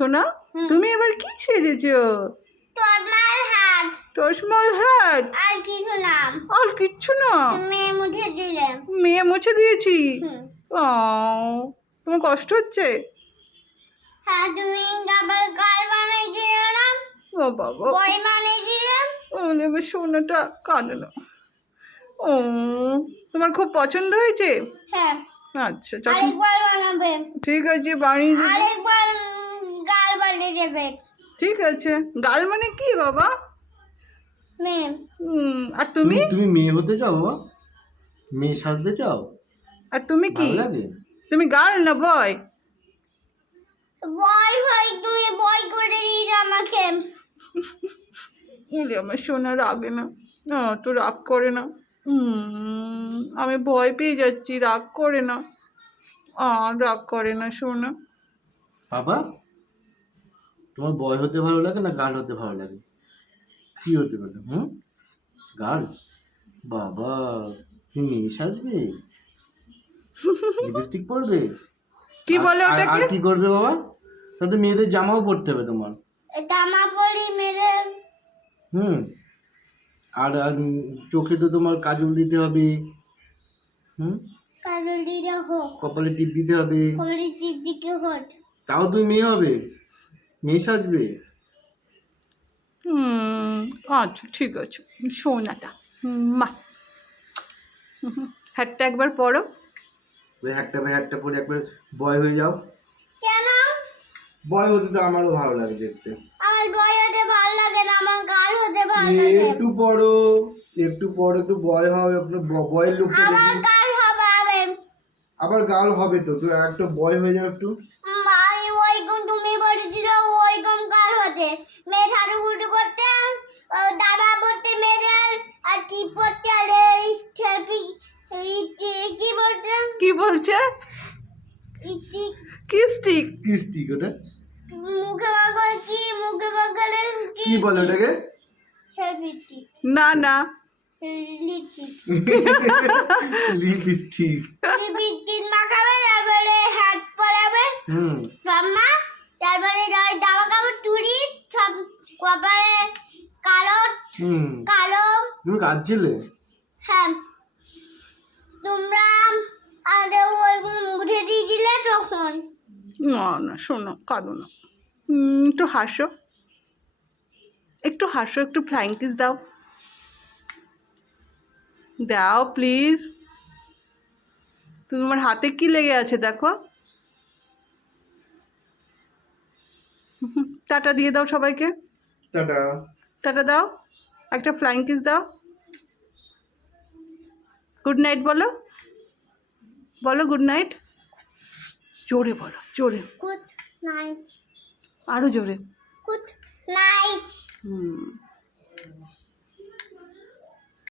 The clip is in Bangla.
সোনা। তুমি এবার কি সেজেছো? তোমার হাত। টসমল হ্যাট আর কিছু নাম আর কিচ্ছু না? তুমি মুছে দিলে। মেয়ে মুছে দিয়েছি? ও তোমার কষ্ট হচ্ছে? হ্যাঁ তুমি ডাবল গাল বানিয়ে দিলে না? ও বাবা। বই বানিয়ে দিলে ও এবার সোনাটা কাঁদে না ও তোমার খুব পছন্দ হয়েছে? হ্যাঁ। আচ্ছা চশমা ঠিক আছে বানিয়ে। আরেকবার গাল দেবে ঠিক আছে। গাল মানে কি বাবা? মেয়ে। আর তুমি? তুমি মেয়ে হতে চাও বাবা? মেয়ে সাজতে চাও? আর তুমি কি? তুমি গাল না বয়? বই ভাই তুমি বই করে আমাকে। আমার সোনা রাগে না। না তো রাগ করে না। হুম, আমি ভয় পেয়ে যাচ্ছি রাগ করে না। আর রাগ করে না সোনা। বাবা তোমার বয় হতে ভালো লাগে না গার্ল হতে ভালো লাগে? কি হতে পারে? হুম? গার্ল বাবা তুমি মেয়ে সাজবে? লিপস্টিক পরবে? কি বলে আর- আর কি করবে বাবা? তাহলে মেয়েদের জামাও পরতে হবে তোমার। জামা পরি মেরে হুম? আর আর চোখে তো তোমার কাজল দিতে হবে। হুম? কাজল দিলে হোক। কপালে টিপ দিতে হবে। কমলি চিপ দিকে হোক। তাও তুমি মেয়ে হবে? মেয়ে সাজবে? হুম আচ্ছা ঠিক আছে। সোনাটা মা। হ্যাটটা একবার পড়ো ওই একটা ভাই একটা পরে একবার বয় হয়ে যাও। কেন? বয় হতে তো আমারও ভালো লাগে দেখতে। আমার বই হতে ভালো লাগে না আমার গাল হতে ভালো লাগে। একটু পড়ো একটু পড়ো একটু বয় হও একটু ব- বয়ের লুকটা আমার গাল হবে। হবে আবার গাল হবে তো তুই একটা বয় হয়ে যাও একটু। বলছে? কি স্টিক? কি স্টিক ওটা? মুখে মাখালে কি? মুখে মাখালে কি কি বলে ওটাকে? না না। লিপস্টিক। লিপস্টিক। লিপস্টিক মাখাবে তারপরে হাত পরাবে। হুম। রান্না তারপরে ওই জামা কাপড় চুড়ি সব কপালে কালো কালো। তুমি কাঁদছিলে? হ্যাঁ। তোমরা না না শোনো কাঁদো না। একটু হাসো। একটু হাসো একটু ফ্লাইং কিস দাও। দাও প্লিজ তোমার হাতে কি লেগে আছে দেখো। টাটা দিয়ে দাও সবাইকে। টাটা। টাটা দাও। একটা ফ্লাইং কিস দাও। গুড নাইট বলো। বলো গুড নাইট জোরে বলো জোরে। গুড নাইট আরও জোরে। গুড নাইট হুম।